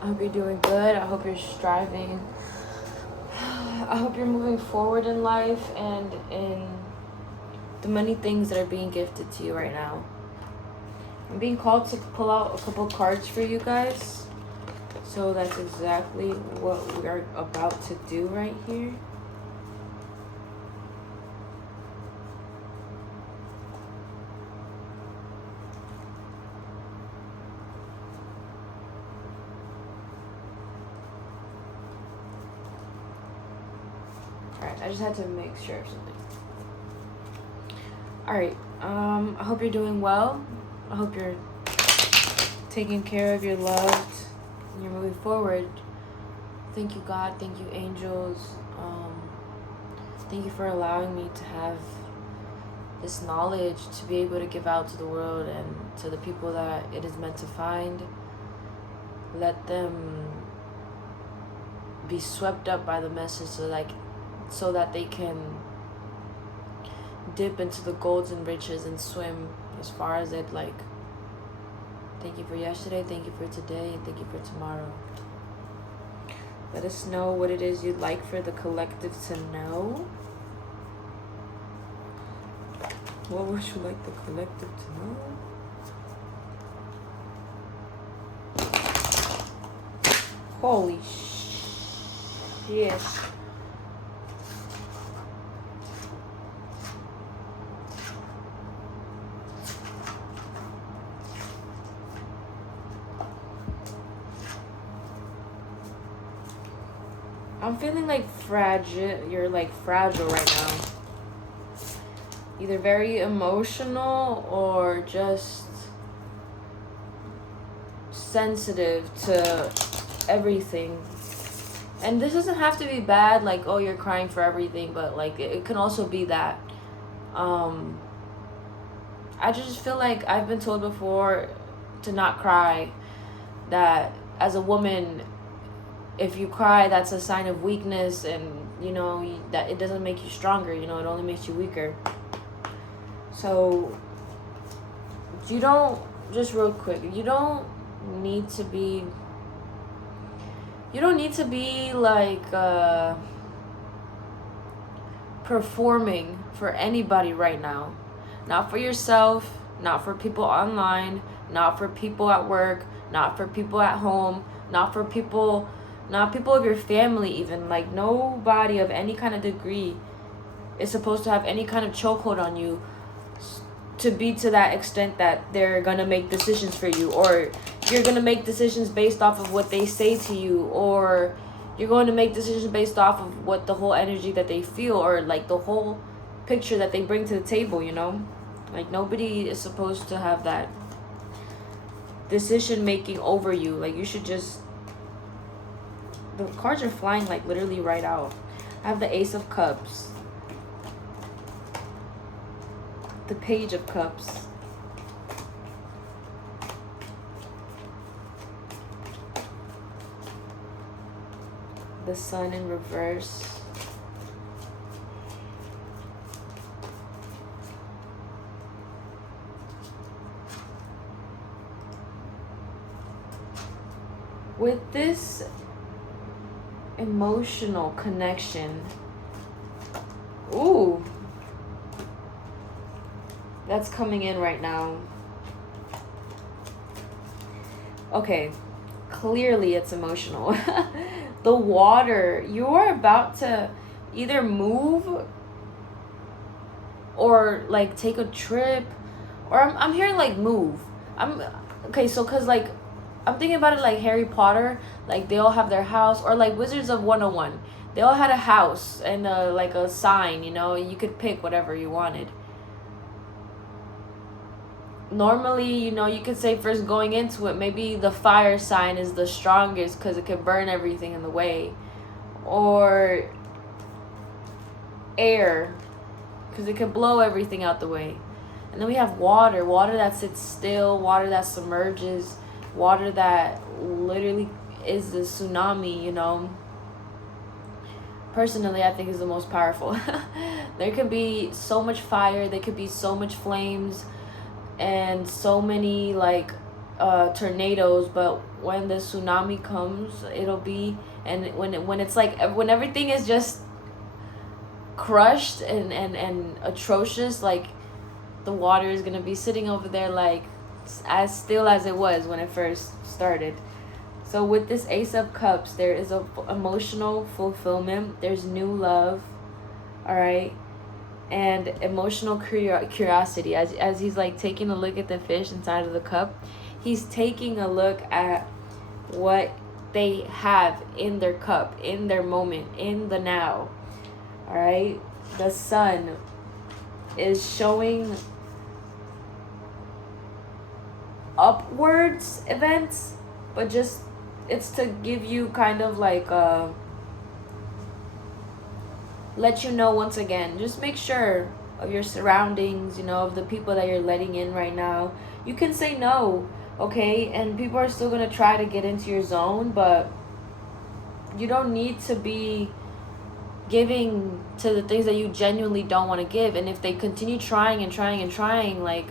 I hope you're doing good. I hope you're striving. I hope you're moving forward in life and in the many things that are being gifted to you right now. I'm being called to pull out a couple cards for you guys. So that's exactly what we are about to do right here. Alright, I just had to make sure of something. Alright, I hope you're doing well. I hope you're taking care of your loved and you're moving forward. Thank you, God. Thank you, angels. Thank you for allowing me to have this knowledge to be able to give out to the world and to the people that it is meant to find. Let them be swept up by the message so that they can dip into the golds and riches and swim as far as it like. Thank you for yesterday, thank you for today, and thank you for tomorrow. Let us know what it is you'd like for the collective to know. What would you like the collective to know? Holy shit. I'm feeling like fragile. You're like fragile right now. Either very emotional or just sensitive to everything. And this doesn't have to be bad, like, oh, you're crying for everything, but like it can also be that. I just feel like I've been told before to not cry, that as a woman, if you cry, that's a sign of weakness, and that it doesn't make you stronger, it only makes you weaker. So you don't, just real quick, you don't need to be like performing for anybody right now. Not for yourself, not for people online, not for people at work, not for people at home, not people of your family even. Like, nobody of any kind of degree is supposed to have any kind of chokehold on you to be to that extent that they're gonna make decisions for you, or you're gonna make decisions based off of what they say to you, or you're going to make decisions based off of what the whole energy that they feel, or like the whole picture that they bring to the table. Like, nobody is supposed to have that decision making over you. Like, you should just, the cards are flying like literally right out. I have the Ace of Cups, the Page of Cups, the Sun in reverse, with this emotional connection. Ooh, that's coming in right now. Okay, clearly it's emotional. The water, you're about to either move or like take a trip, or I'm hearing like move. Okay, so cuz like I'm thinking about it like Harry Potter, like they all have their house, or like Wizards of 101. They all had a house and like a sign, you could pick whatever you wanted. Normally, you could say first going into it, maybe the fire sign is the strongest because it can burn everything in the way. Or air, because it can blow everything out the way. And then we have water that sits still, water that submerges, water that literally is the tsunami. Personally, I think is the most powerful. There could be so much fire, there could be so much flames, and so many like tornadoes, but when the tsunami comes, it'll be, and when it's like, when everything is just crushed and atrocious, like the water is gonna be sitting over there like as still as it was when it first started. So with this Ace of Cups, there is a emotional fulfillment. There's new love, all right, and emotional curiosity. As he's like taking a look at the fish inside of the cup, he's taking a look at what they have in their cup, in their moment, in the now. All right, the sun is showing upwards events, but just it's to give you kind of like let you know once again, just make sure of your surroundings, you know, of the people that you're letting in right now. You can say no, okay, and people are still going to try to get into your zone, but you don't need to be giving to the things that you genuinely don't want to give. And if they continue trying and trying and trying, like,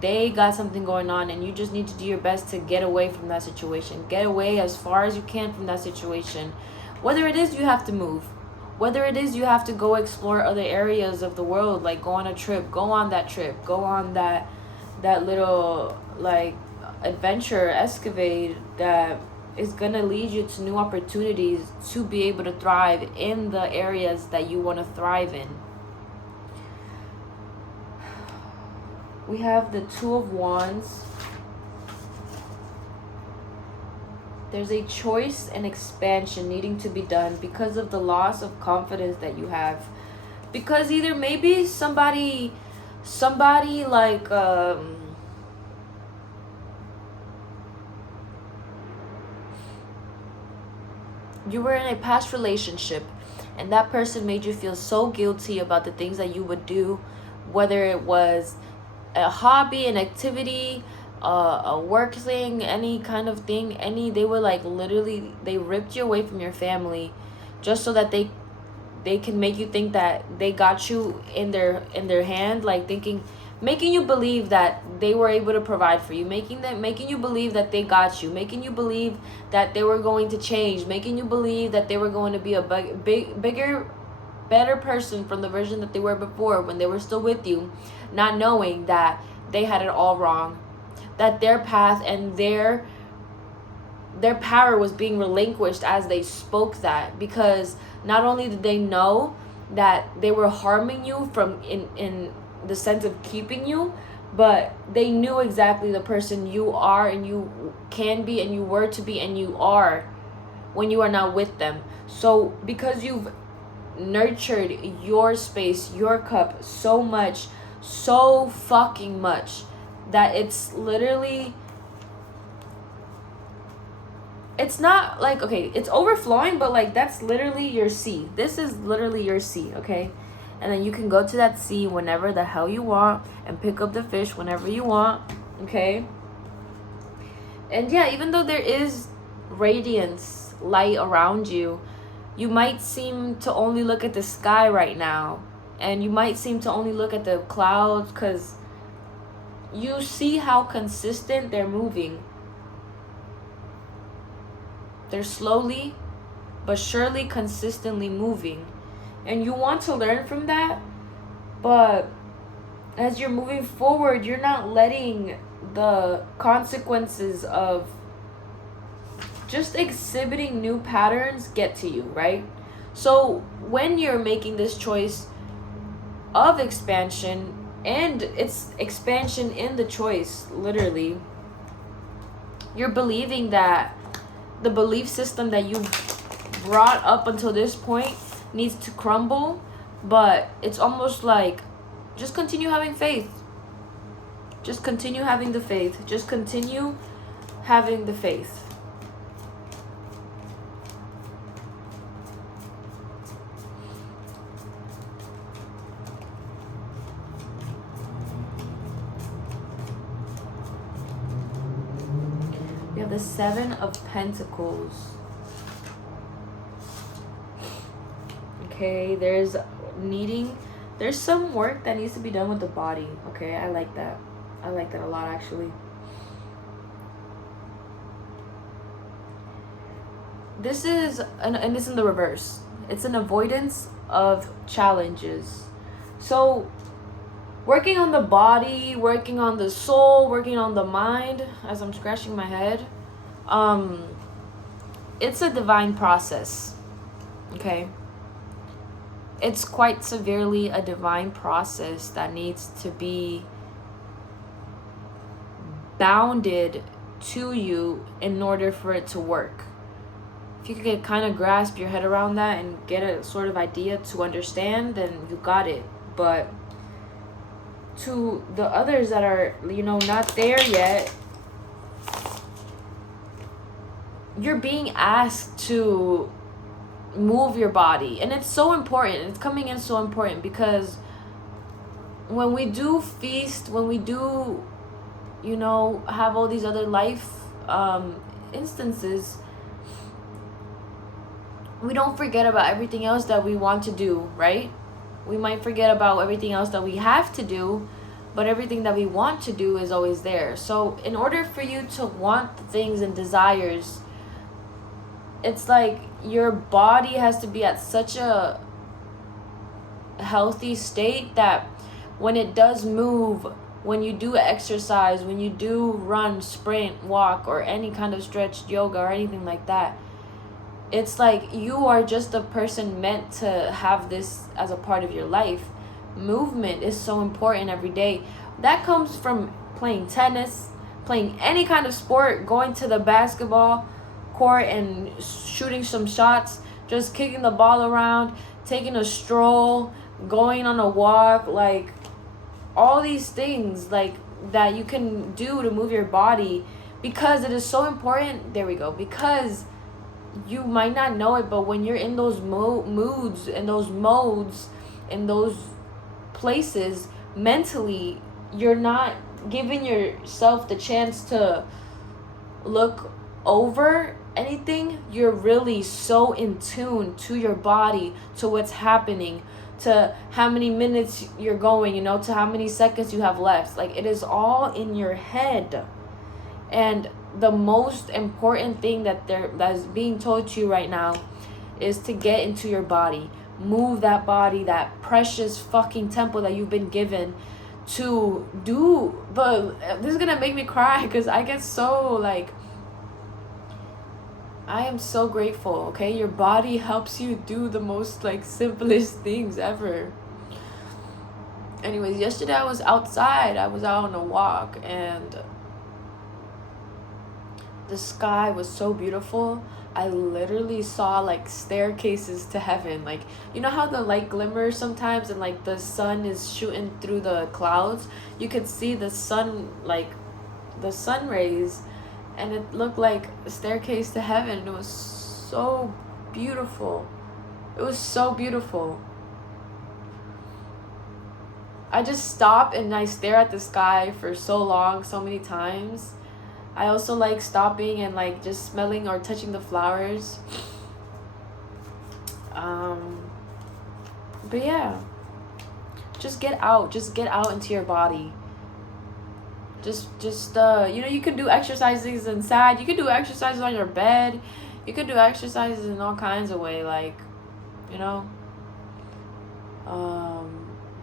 they got something going on, and you just need to do your best to get away from that situation. Get away as far as you can from that situation. Whether it is you have to move, whether it is you have to go explore other areas of the world, like go on a trip, go on that trip, go on that little like adventure escapade that is gonna lead you to new opportunities to be able to thrive in the areas that you want to thrive in. We have the Two of Wands. There's a choice and expansion needing to be done because of the loss of confidence that you have. Because either maybe somebody like you were in a past relationship and that person made you feel so guilty about the things that you would do, whether it was a hobby, an activity, a work thing, any kind of thing, they were like literally, they ripped you away from your family just so that they can make you think that they got you in their hand, like making you believe that they were able to provide for you, making you believe that they got you, making you believe that they were going to change, making you believe that they were going to be a bigger, better person from the version that they were before when they were still with you, not knowing that they had it all wrong, that their path and their power was being relinquished as they spoke that. Because not only did they know that they were harming you from in the sense of keeping you, but they knew exactly the person you are and you can be and you were to be and you are when you are not with them. So because you've nurtured your space, your cup so much, so fucking much, that it's literally, it's not like, okay, it's overflowing, but like that's literally your sea. This is literally your sea, okay? And then you can go to that sea whenever the hell you want and pick up the fish whenever you want, okay? And yeah, even though there is radiance, light around you, you might seem to only look at the sky right now, and you might seem to only look at the clouds because you see how consistent they're moving. They're slowly but surely consistently moving, and you want to learn from that, but as you're moving forward, you're not letting the consequences of just exhibiting new patterns get to you, right? So when you're making this choice of expansion, and it's expansion in the choice, literally, you're believing that the belief system that you brought up until this point needs to crumble, but it's almost like, just continue having faith. Just continue having the faith. Just continue having the faith. We have the Seven of Pentacles. Okay, there's some work that needs to be done with the body. Okay, I like that a lot, actually. this is and this is in the reverse. It's an avoidance of challenges. So working on the body, working on the soul, working on the mind, as I'm scratching my head, it's a divine process. Okay? It's quite severely a divine process that needs to be bounded to you in order for it to work. If you could kind of grasp your head around that and get a sort of idea to understand, then you got it. But to the others that are, not there yet, you're being asked to move your body. And it's so important. It's coming in so important because when we do feast, when we do, have all these other life instances, we don't forget about everything else that we want to do, right? We might forget about everything else that we have to do, but everything that we want to do is always there. So in order for you to want things and desires, it's like your body has to be at such a healthy state that when it does move, when you do exercise, when you do run, sprint, walk, or any kind of stretched yoga or anything like that, it's like you are just a person meant to have this as a part of your life. Movement is so important every day. That comes from playing tennis, playing any kind of sport, going to the basketball court and shooting some shots, just kicking the ball around, taking a stroll, going on a walk, like all these things like that you can do to move your body, because it is so important. There we go. Because you might not know it, but when you're in those moods, in those modes, in those places, mentally, you're not giving yourself the chance to look over anything. You're really so in tune to your body, to what's happening, to how many minutes you're going, to how many seconds you have left. Like, it is all in your head. And the most important thing that's being told to you right now is to get into your body. Move that body, that precious fucking temple that you've been given to do. But this is gonna make me cry because I get so like, I am so grateful. Okay, your body helps you do the most like simplest things ever. Anyways, yesterday I was outside. I was out on a walk and the sky was so beautiful. I literally saw like staircases to heaven. Like, you know how the light glimmers sometimes and like the sun is shooting through the clouds? You could see the sun, like the sun rays, and it looked like a staircase to heaven. It was so beautiful. It was so beautiful. I just stop and I stare at the sky for so long, so many times. I also like stopping and like just smelling or touching the flowers. But yeah, just get out into your body. Just you can do exercises inside. You can do exercises on your bed. You can do exercises in all kinds of way, like, but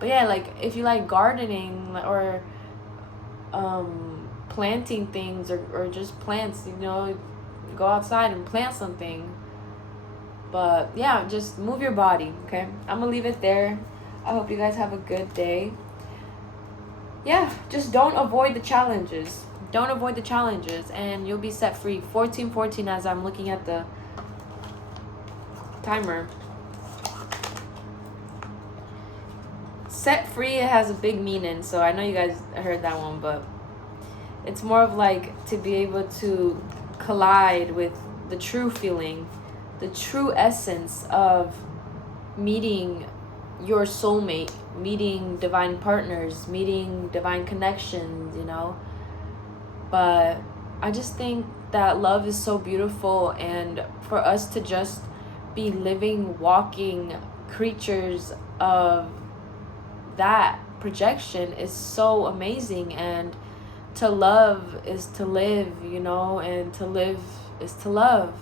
yeah, like if you like gardening or planting things or just plants, go outside and plant something. But yeah, just move your body. Okay, I'm gonna leave it there. I hope you guys have a good day. Yeah, just don't avoid the challenges. Don't avoid the challenges and you'll be set free. 14:14 as I'm looking at the timer. Set free, it has a big meaning, so I know you guys heard that one, but it's more of like to be able to collide with the true feeling, the true essence of meeting your soulmate, meeting divine partners, meeting divine connections, But I just think that love is so beautiful, and for us to just be living, walking creatures of that projection is so amazing. And to love is to live, and to live is to love.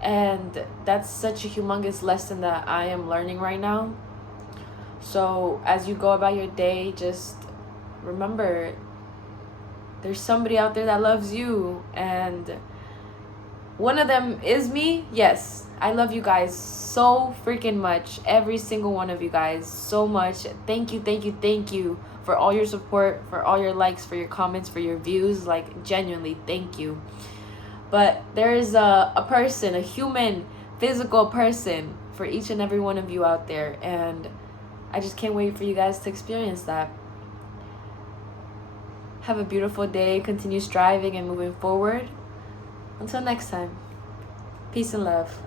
And that's such a humongous lesson that I am learning right now. So as you go about your day, just remember there's somebody out there that loves you, and one of them is me. Yes, I love you guys so freaking much. Every single one of you guys, so much. Thank you, thank you, thank you for all your support, for all your likes, for your comments, for your views. Like, genuinely, thank you. But there is a person, a human, physical person for each and every one of you out there. And I just can't wait for you guys to experience that. Have a beautiful day. Continue striving and moving forward. Until next time. Peace and love.